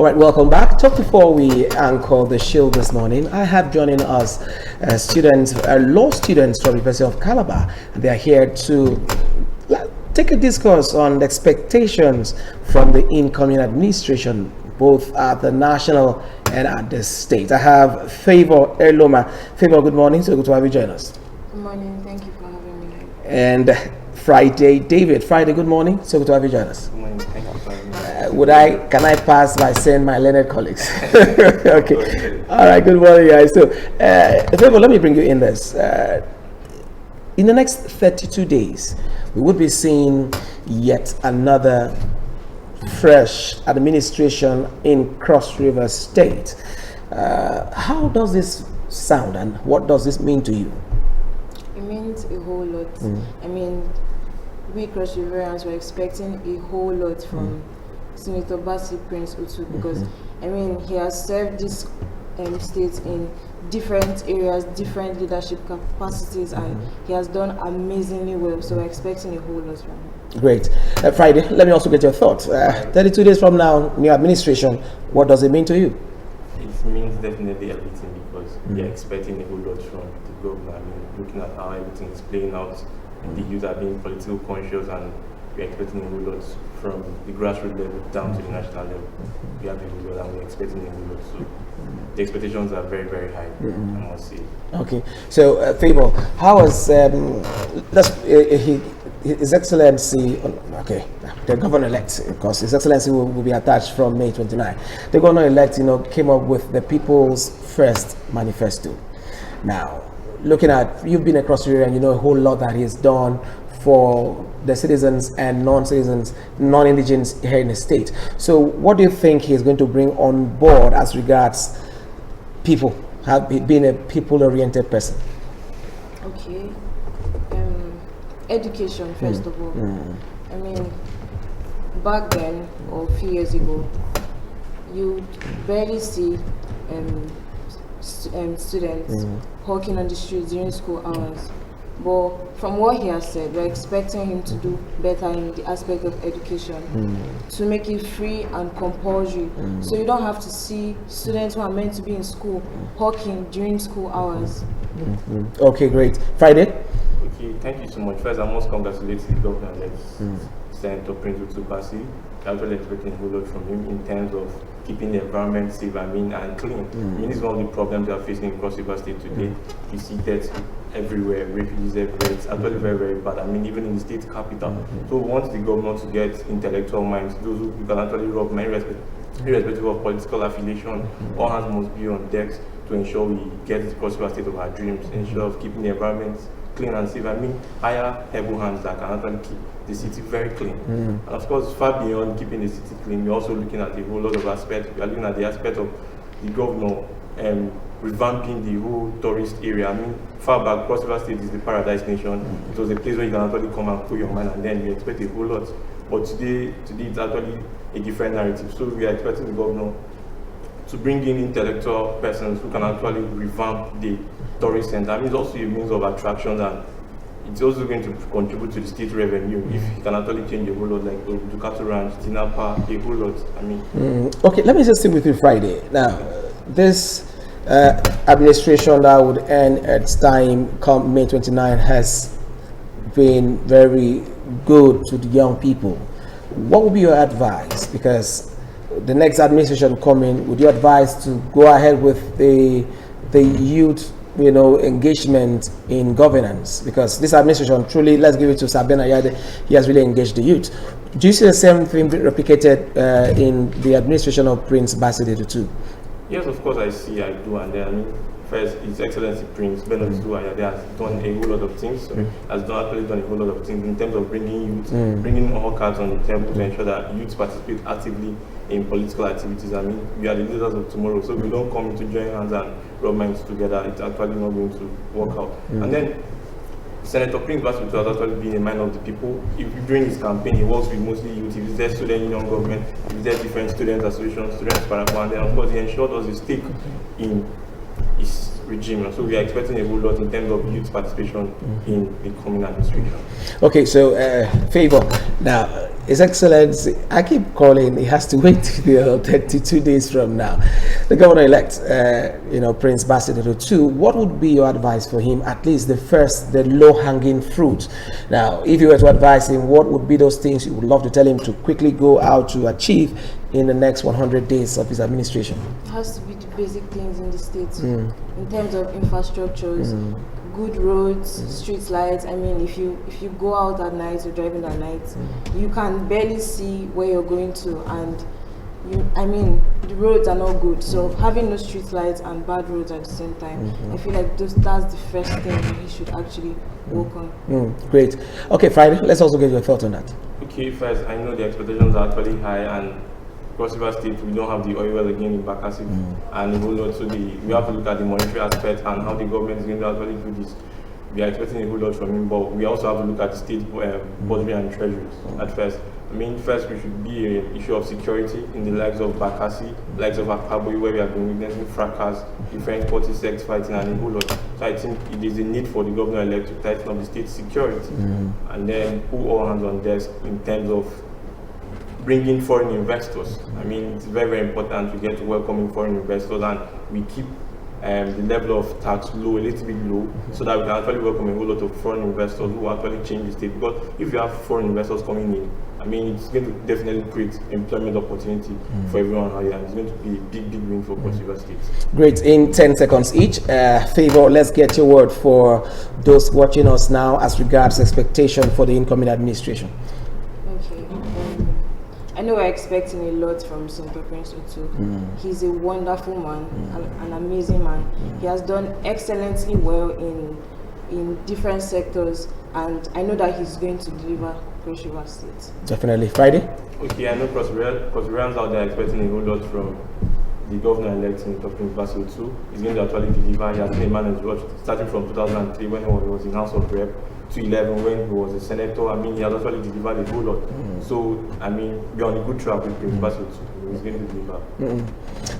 All right, welcome back. Just before we anchor the show this morning, I have joining us law students from the University of Calabar. They are here to take a discourse on the expectations from the incoming administration, both at the national and at the state. I have Favor Eloma. Favor, good morning. So good to have you join us. Good morning. Thank you for having me. And Friday, David. Friday, good morning. So good to have you join us. Good morning. Thank you for having me. Can I pass by saying my learned colleagues? Okay. All right. Good morning, guys. So, Favor, let me bring you in this. In the next 32 days, we would be seeing yet another fresh administration in Cross River State. How does this sound, and what does this mean to you? It means a whole lot. I mean, we Cross Riverians were expecting a whole lot from Senator Bassey Prince Otu, because I mean, he has served this state in different areas, different leadership capacities, and he has done amazingly well. So we're expecting a whole lot from him. Great. Friday, let me also get your thoughts. 32 days from now, new administration, what does it mean to you? It means definitely everything, because we are expecting a whole lot from the government. I mean, looking at how everything is playing out, the youth are being political conscious, and we are expecting a whole lot from the grassroots level down to the national level. We have a whole lot, and we are expecting a whole lot. So the expectations are very, very high, I must say. Okay. So, Favor, how was His Excellency, the governor-elect, because His Excellency will be attached from May 29. The governor-elect, came up with the People's First Manifesto. Now, looking at, you've been across the area and you know a whole lot that he's done for the citizens and non-citizens, non-indigenous here in the state. So what do you think he's going to bring on board as regards people, being a people-oriented person? Okay. Education, first of all. I mean, back then, or a few years ago, you barely see students walking on the streets during school hours. But from what he has said, we're expecting him to do better in the aspect of education, to make it free and compulsory. So you don't have to see students who are meant to be in school walking during school hours. Okay, great. Friday? Okay, thank you so much. First, I must congratulate the governor, Senator Prince Otu Bassey. I'm actually expecting a whole lot from him in terms of keeping the environment safe, and clean. I mean, this is one of the problems we are facing in Cross River State today. You see deaths everywhere, refugees everywhere. It's actually very, very bad. I mean, even in the state capital. So we want the government to get intellectual minds, those who can actually rob men, irrespective of political affiliation. All hands must be on decks to ensure we get the Cross River State of our dreams, ensure of keeping the environment clean and safe. I mean, hire able hands that can actually keep the city very clean. And of course, far beyond keeping the city clean, we're also looking at a whole lot of aspects. We are looking at the aspect of the governor revamping the whole tourist area. I mean, far back, Cross River State is the paradise nation. It was a place where you can actually come and cool your mind, and then you expect a whole lot. But today it's actually a different narrative. So we are expecting the governor to bring in intellectual persons who can actually revamp the tourist center. I mean, it's also a means of attraction, and it's also going to contribute to the state revenue if you can actually change a whole lot, like Ducato Ranch, Tinapa, a whole lot. I mean, okay, let me just stick with you, Friday. Now, this administration that would end its time come May 29 has been very good to the young people. What would be your advice? Because the next administration coming, would you advise to go ahead with the youth engagement in governance? Because this administration truly, let's give it to Sabena Yade, he has really engaged the youth. Do you see the same thing replicated in the administration of Prince Bassey too? Yes, of course I do, and then I mean, first, His Excellency Prince Bernard Ayade has done a whole lot of things, has actually done a whole lot of things in terms of bringing youth, bringing all cards on the table to ensure that youth participate actively in political activities. I mean, we are the leaders of tomorrow, so we don't come to join hands and rub minds together. It's actually not going to work out. And then Senator Prince Bassey has actually been a man of the people. During his campaign, he works with mostly youth. He visited student union government, he visited different student associations, students parappa, and then of course he ensured us his stake in his regime. And so we are expecting a whole lot in terms of youth participation in the coming administration. Okay, so Favor, now His Excellency, I keep calling, he has to wait till 32 days from now. The governor-elect, Prince Bassey II, what would be your advice for him, at least the low-hanging fruit? Now, if you were to advise him, what would be those things you would love to tell him to quickly go out to achieve in the next 100 days of his administration? It has to be the basic things in the state in terms of infrastructures, good roads, street lights. I mean, if you go out at night or driving at night, you can barely see where you're going to, and the roads are not good. So having no street lights and bad roads at the same time, I feel like that's the first thing he should actually work on. Great. Okay, Friday, let's also get your thoughts on that. Okay, first, I know the expectations are actually high, and Cross River State, we don't have the oil well again in Bakassi, and a whole lot. So we have to look at the monetary aspect and how the government is going to actually do this. We are expecting a whole lot from him, but we also have to look at the state budget and treasuries at first. First we should be an issue of security in the likes of Bakassi, likes of Akabui, where we have been witnessing fracas, different party sex fighting, and a whole lot. So I think it is a need for the governor-elect to tighten up the state security, and then put all hands on desk in terms of bringing foreign investors. It's very, very important to get to welcoming foreign investors, and we keep the level of tax low, a little bit low, so that we can actually welcome a whole lot of foreign investors who will actually change the state. Because if you have foreign investors coming in, it's going to definitely create employment opportunity for everyone here, and it's going to be a big, big win for Cross River State. Great. In 10 seconds each, Favor, let's get your word for those watching us now as regards expectation for the incoming administration. Okay. I know we're expecting a lot from Senator Prince Utu. He's a wonderful man, an amazing man. He has done excellently well in different sectors, and I know that he's going to deliver Cross River State. Definitely. Friday? Okay, I know Cross Rivers out there expecting a whole lot from the governor-elect Senator Prince Bassey II. He's going to actually deliver. He has been a man as well, starting from 2003 when he was in House of Rep, to 11 when he was a senator. He has actually delivered a whole lot. So, we're on a good track with Prince Bassey II. He's going to deliver.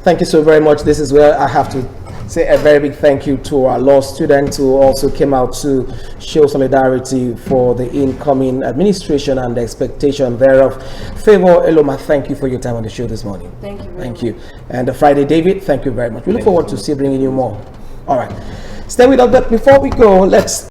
Thank you so very much. This is where I have to say a very big thank you to our law students who also came out to show solidarity for the incoming administration and the expectation thereof. Favor Eloma, thank you for your time on the show this morning. Thank you very much. You. And Friday David, thank you very much. We look forward to see bringing you more. All right. Stay with us, but before we go, let's